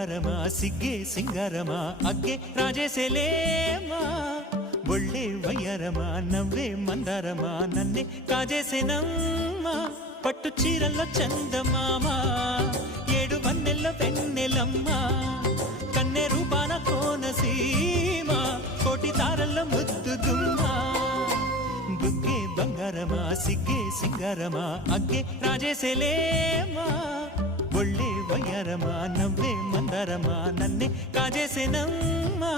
బంగారమా సిగ్గే సింగారమా అగ్గే రాజేసేలేమా ఒళ్ళే వయ్యారమా నవ్వే మందారమా నన్నే కాజేసేనమ్మా పట్టు చీరల్లో చందమామా ఏడు వన్నెల్లో వెన్నెలమ్మా కన్నె రూపాన కోనసీమ కోటి తారల్లో ముద్దుగుమ్మా బుగ్గే బంగారమా సిగ్గే సింగారమా అగ్గే రాజేసేలేమా ఒళ్ళే వయ్యారమా నవ్వే మందారమా నన్నే కాజేసేనమ్మా